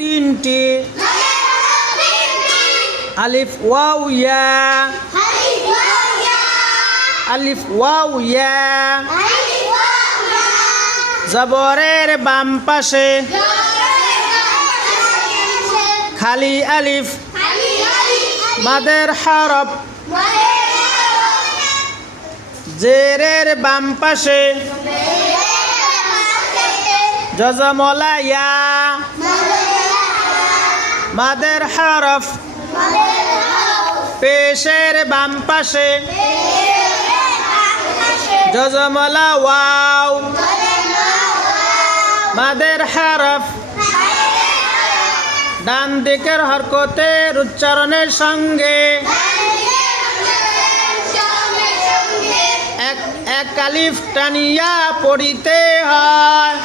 তিনটি আলিফ ওয়াও ইয়া আলিফ ওয়াও ইয়া জবরের বাম পাশে খালি আলিফ মাদের হরফ জেরের বাম পাশে জজমলা ইয়া মাদের হরফ পেশের বাম পাশে জজমলা ওয়াও মাদের হরফ ডান দিকের হরকতের উচ্চারণের সঙ্গে এক আলিফ টানিয়া পড়িতে হয়।